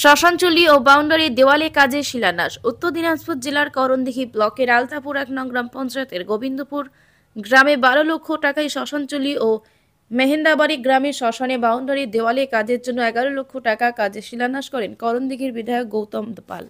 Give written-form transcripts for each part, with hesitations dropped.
শ্মশানচুল্লী ও boundary দেওয়ালে কাজের শিলান্যাস। উত্তর দিনাজপুর জেলার করণদিঘি ব্লকের আলতাপুর ১ নং গ্রাম পঞ্চায়েতের গোবিন্দপুর গ্রামে ১২ লক্ষ টাকায় শ্মশানচুল্লী ও মেহেন্দাবাড়ি গ্রামের শ্মশানে বাউন্ডারি দেওয়ালে কাজের জন্য ১১ লক্ষ টাকা কাজের শিলান্যাস করেন করণদিঘির বিধায়ক গৌতম পাল।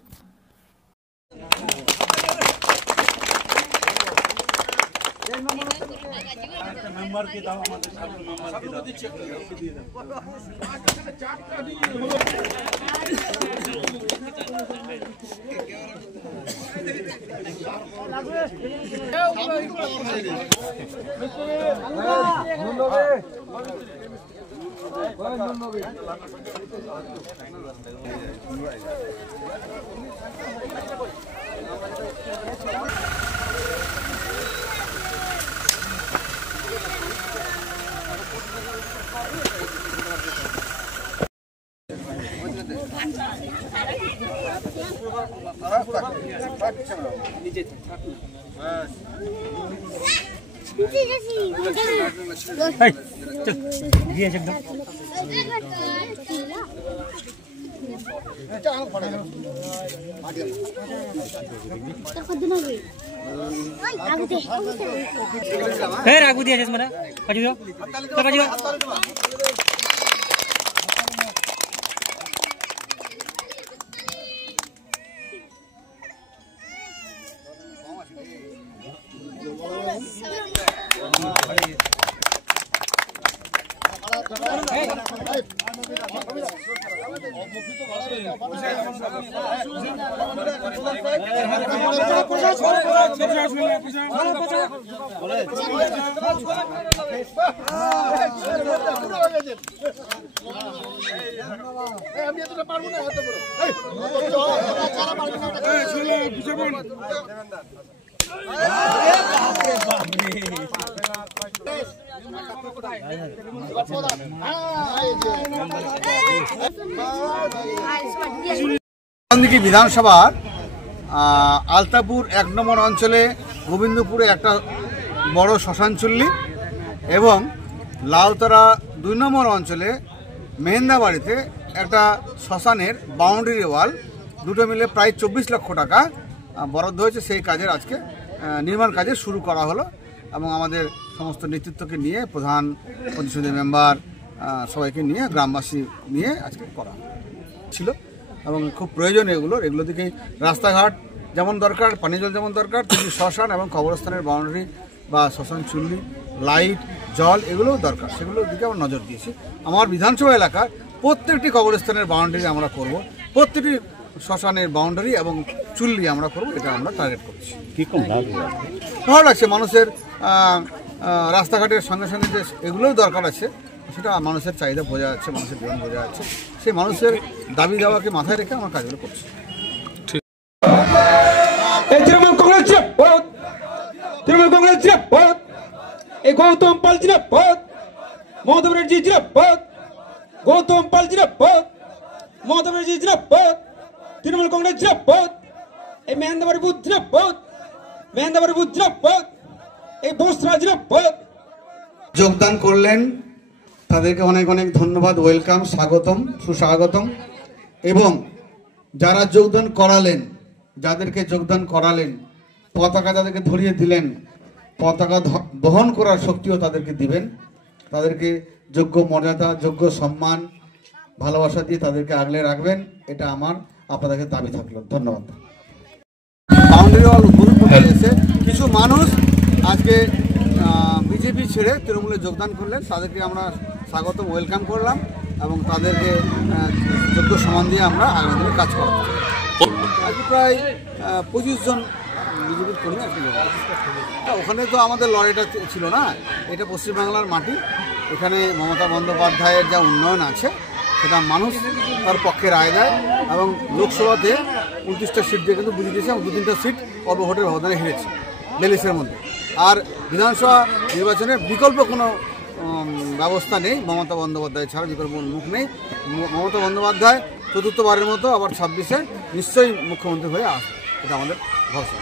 रागू दिया मला বিধানসভার আলতাপুর ১ নম্বর অঞ্চলে গোবিন্দপুরে একটা বড় শ্মশানচুল্লী এবং লাউতরা ২ নম্বর অঞ্চলে মেহেন্দাবাড়িতে একটা শ্মশানের বাউন্ডারি ওয়াল, দুটো মিলে প্রায় ২৪ লক্ষ টাকা বরাদ্দ হয়েছে। সেই কাজের আজকে নির্মাণ কাজে শুরু করা হলো এবং আমাদের সমস্ত নেতৃত্বকে নিয়ে, প্রধান পরিষদের মেম্বার সবাইকে নিয়ে, গ্রামবাসী নিয়ে আজকে করা ছিল এবং খুব প্রয়োজন এগুলো দিকেই রাস্তাঘাট যেমন দরকার, পানীয় জল যেমন দরকার, তেমনি শ্মশান এবং কবরস্থানের বাউন্ডারি বা শ্মশান চুল্লি, লাইট, জল এগুলোও দরকার, সেগুলোর দিকে আমরা নজর দিয়েছি। আমার বিধানসভা এলাকার প্রত্যেকটি কবরস্থানের বাউন্ডারি আমরা করব, প্রত্যেকটি শ্মশানের বাউন্ডারি এবং চুল্লি আমরা করব, এটা আমরা টার্গেট করছি। ভালো লাগছে, মানুষের রাস্তাঘাটের সঙ্গে সঙ্গে যে এগুলোও দরকার আছে সেটা মানুষের চাহিদা বোঝা যাচ্ছে, মানুষের জীবন বোঝা যাচ্ছে, সেই মানুষের দাবি দাওয়াকে মাথায় রেখে আমরা কাজগুলো করছি। তৃণমূল কংগ্রেস জিরাপদ, এই গৌতম পাল জিরাপদ, মমতা ব্যানার্জি জিরাপদ, গৌতম পাল জিরাপদ, মমতা ব্যানার্জি জিরাপদ, তৃণমূল কংগ্রেস জিরাপদ, এই মেহেন্দাবাড়ি বুথ জিরাপদ, মেহেন্দাবাড়ি বুথ জিরাপদ, এই বসরা জিরাপদ। যোগদান করলেন তাদেরকে অনেক অনেক ধন্যবাদ, ওয়েলকাম, স্বাগতম, সুস্বাগতম। এবং যারা যোগদান করালেন, যাদেরকে যোগদান করালেন, পতাকা যাদেরকে ধরিয়ে দিলেন, পতাকা বহন করার শক্তিও তাদেরকে দিবেন, তাদেরকে যোগ্য মর্যাদা, যোগ্য সম্মান, ভালোবাসা দিয়ে তাদেরকে আগলে রাখবেন, এটা আমার আপনাদেরকে দাবি থাকলো। ধন্যবাদ। বাউন্ডারি ওয়াল উদ্বোধন করতে এসে কিছু মানুষ আজকে বিজেপি ছেড়ে তৃণমূলে যোগদান করলেন, তাদেরকে আমরা স্বাগতম, ওয়েলকাম করলাম এবং তাদেরকে যোগ্য সম্মান দিয়ে আমরা আগামী দিনে কাজ করব। আজকে প্রায় ২৫ জন বিজেপির কর্মী আজকে ওখানে। তো আমাদের লড়াইটা ছিল না, এটা পশ্চিমবাংলার মাটি, এখানে মমতা বন্দ্যোপাধ্যায়ের যা উন্নয়ন আছে সেটা মানুষ তার পক্ষে রায় দেয় এবং লোকসভাতে ২৯টা সিট দিয়ে কিন্তু বুঝিয়ে দিয়েছে এবং ২-৩টা সিট অল্প ভোটের ব্যবধানে হেরেছে ৪২-এর মধ্যে। আর বিধানসভা নির্বাচনের বিকল্প কোনো ব্যবস্থা নেই, মমতা বন্দ্যোপাধ্যায় ছাড়া বিকল্প মুখ নেই। মমতা বন্দ্যোপাধ্যায় চতুর্থবারের মতো আবার ২৬-এ নিশ্চয়ই মুখ্যমন্ত্রী হয়ে আসবে, এটা আমাদের ভরসা।